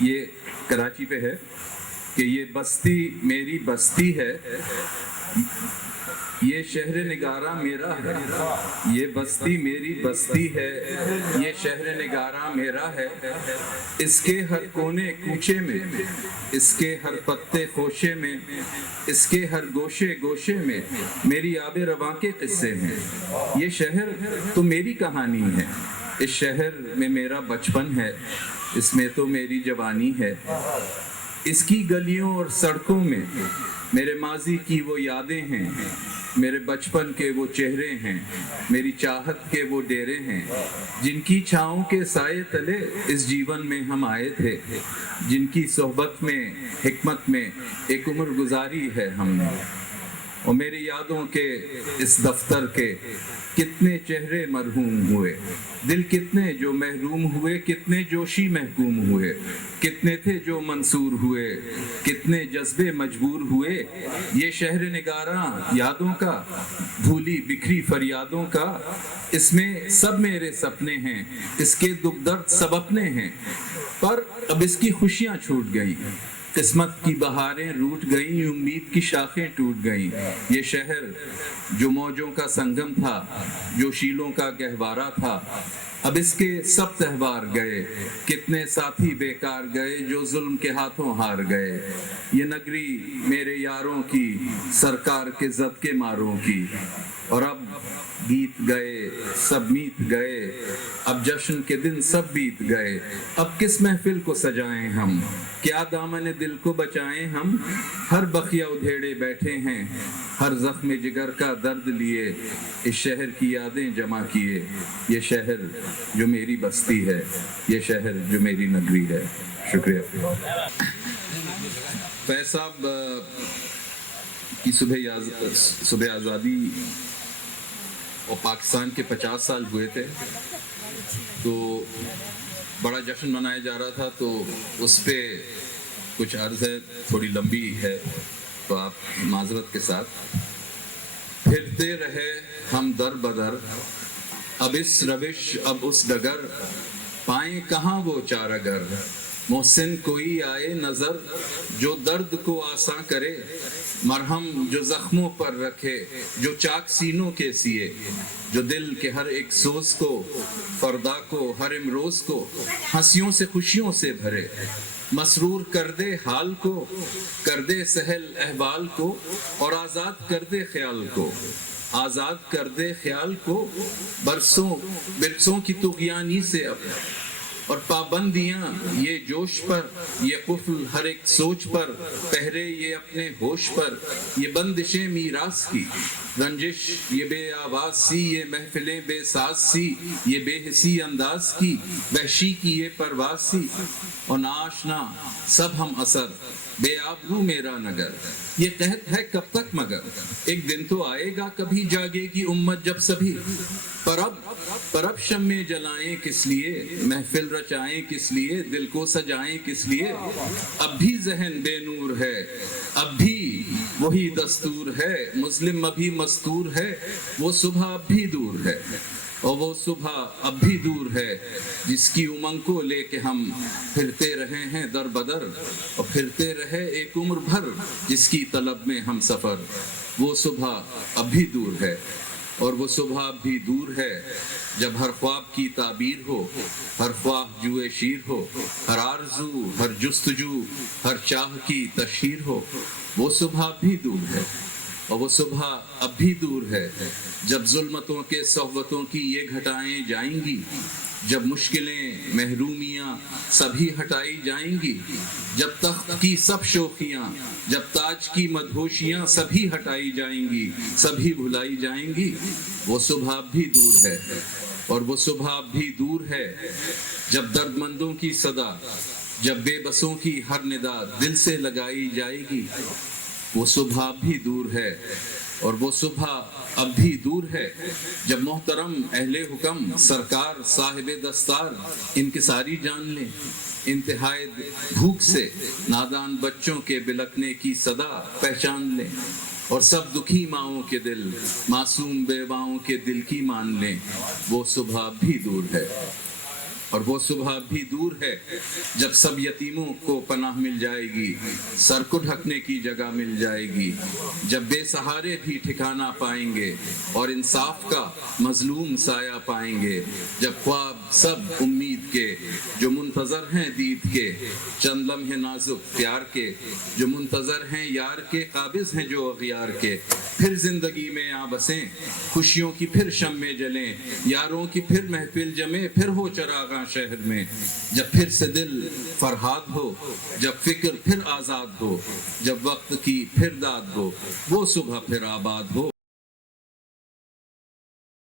یہ کراچی پہ ہے کہ یہ بستی میری بستی ہے، یہ شہر نگارہ میرا ہے، یہ بستی میری بستی ہے، یہ شہر نگارہ میرا ہے، اس کے ہر کونے کوچے میں، اس کے ہر پتے خوشے میں، اس کے ہر گوشے گوشے میں میری آب رواں کے قصے ہیں۔ یہ شہر تو میری کہانی ہے، اس شہر میں میرا بچپن ہے، اس میں تو میری جوانی ہے، اس کی گلیوں اور سڑکوں میں میرے ماضی کی وہ یادیں ہیں، میرے بچپن کے وہ چہرے ہیں، میری چاہت کے وہ ڈیرے ہیں، جن کی چھاؤں کے سائے تلے اس جیون میں ہم آئے تھے، جن کی صحبت میں حکمت میں ایک عمر گزاری ہے ہم نے۔ اور میری یادوں کے اس دفتر کے کتنے چہرے مرحوم ہوئے، دل کتنے جو محروم ہوئے، کتنے جوشی محکوم ہوئے، کتنے تھے جو منصور ہوئے، کتنے جذبے مجبور ہوئے۔ یہ شہر نگاراں یادوں کا، بھولی بکھری فریادوں کا، اس میں سب میرے سپنے ہیں، اس کے دکھ درد سب اپنے ہیں، پر اب اس کی خوشیاں چھوٹ گئیں، قسمت کی بہاریں روٹ گئیں، امید کی شاخیں ٹوٹ گئیں۔ یہ شہر جو موجوں کا سنگم تھا، جو شیلوں کا گہوارہ تھا، اب اس کے سب تہوار گئے، کتنے ساتھی بیکار گئے جو ظلم کے ہاتھوں ہار گئے۔ یہ نگری میرے یاروں کی، سرکار کے زد کے ماروں کی، اور اب گیت گئے سب میت گئے، اب جشن کے دن سب بیت گئے، اب کس محفل کو سجائیں ہم، کیا دامن دل کو بچائیں ہم۔ ہر بخیا ادھیڑے بیٹھے ہیں، ہر زخم جگر کا درد لیے، اس شہر کی یادیں جمع کیے۔ یہ شہر جو میری بستی ہے، یہ شہر جو میری نگری ہے۔ شکریہ۔ فیض صاحب کی صبح آزادی اور پاکستان کے 50 سال ہوئے تھے، تو بڑا جشن منایا جا رہا تھا، تو اس پہ کچھ عرض ہے، تھوڑی لمبی ہے، تو آپ معذرت کے ساتھ۔ پھرتے رہے ہم در بدر، اب اس روش اب اس ڈگر، پائیں کہاں وہ چارگر، محسن کوئی آئے نظر جو درد کو آساں کرے، مرہم جو زخموں پر رکھے، جو چاک سینوں کے سیے، جو دل کے ہر ایک سوز کو، فردا کو، ہر امروز کو ہنسیوں سے خوشیوں سے بھرے، مسرور کر دے حال کو، کر دے سہل احوال کو، اور آزاد کر دے خیال کو، آزاد کر دے خیال کو، برسوں کی طغیانی سے اب، اور پابندیاں یہ جوش پر، یہ قفل ہر ایک سوچ پر، پہرے یہ اپنے ہوش پر، یہ بندشیں میراث کی، رنجش یہ بے آواز سی، یہ محفلیں بے ساز سی، یہ بے حسی انداز کی، وحشی کی یہ پرواز سی، اور ناآشنا سب ہم اثر، بے آبرو میرا نگر، یہ قحط ہے کب تک مگر، ایک دن تو آئے گا کبھی جاگے گی امت جب سبھی، پر اب شمع جلائیں کس لیے، محفل رچائیں کس لیے، دل کو سجائیں کس لیے، اب بھی ذہن بے نور ہے، اب بھی وہی دستور ہے، مظلم ابھی مستور ہے، وہ صبح اب بھی دور ہے، اور وہ صبح اب بھی دور ہے، جس کی امنگ کو لے کے ہم پھرتے رہے ہیں در بدر، اور پھرتے رہے ایک عمر بھر جس کی طلب میں ہم سفر، وہ صبح اب بھی دور ہے، اور وہ صبح اب بھی دور ہے، جب ہر خواب کی تعبیر ہو، ہر خواہ جوئے شیر ہو، ہر آرزو ہر جستجو ہر چاہ کی تشہیر ہو، وہ صبح اب بھی دور ہے، اور وہ صبح اب بھی دور ہے، جب ظلمتوں کے صحبتوں کی یہ گھٹائیں جائیں گی، جب مشکلیں محرومیاں سبھی ہٹائی جائیں گی، جب تخت کی سب شوخیاں، جب تاج کی مدہوشیاں سبھی ہٹائی جائیں گی، سبھی بھلائی جائیں گی، وہ صبح اب بھی دور ہے، اور وہ صبح اب بھی دور ہے، جب درد مندوں کی صدا، جب بے بسوں کی ہر ندا دل سے لگائی جائے گی، وہ صبح اب بھی دور ہے، اور وہ صبح اب بھی دور ہے، جب محترم اہل حکم سرکار صاحب دستار انکساری جان لیں، انتہائی بھوک سے نادان بچوں کے بلکنے کی صدا پہچان لیں، اور سب دکھی ماؤں کے دل معصوم بیواؤں کے دل کی مان لیں، وہ صبح اب بھی دور ہے۔ اور وہ صبح بھی دور ہے جب سب یتیموں کو پناہ مل جائے گی، سر کو ڈھکنے کی جگہ مل جائے گی، جب بے سہارے بھی ٹھکانہ پائیں گے اور انصاف کا مظلوم سایہ پائیں گے، جب خواب سب امید کے جو منتظر ہیں دید کے، چند لمحے نازک پیار کے جو منتظر ہیں یار کے، قابض ہیں جو اغیار کے، پھر زندگی میں آ بسیں خوشیوں کی پھر شمیں جلیں، یاروں کی پھر محفل جمے، پھر ہو چراغاں شہر میں، جب پھر سے دل فرہاد ہو، جب فکر پھر آزاد ہو، جب وقت کی پھر داد ہو، وہ صبح پھر آباد ہو۔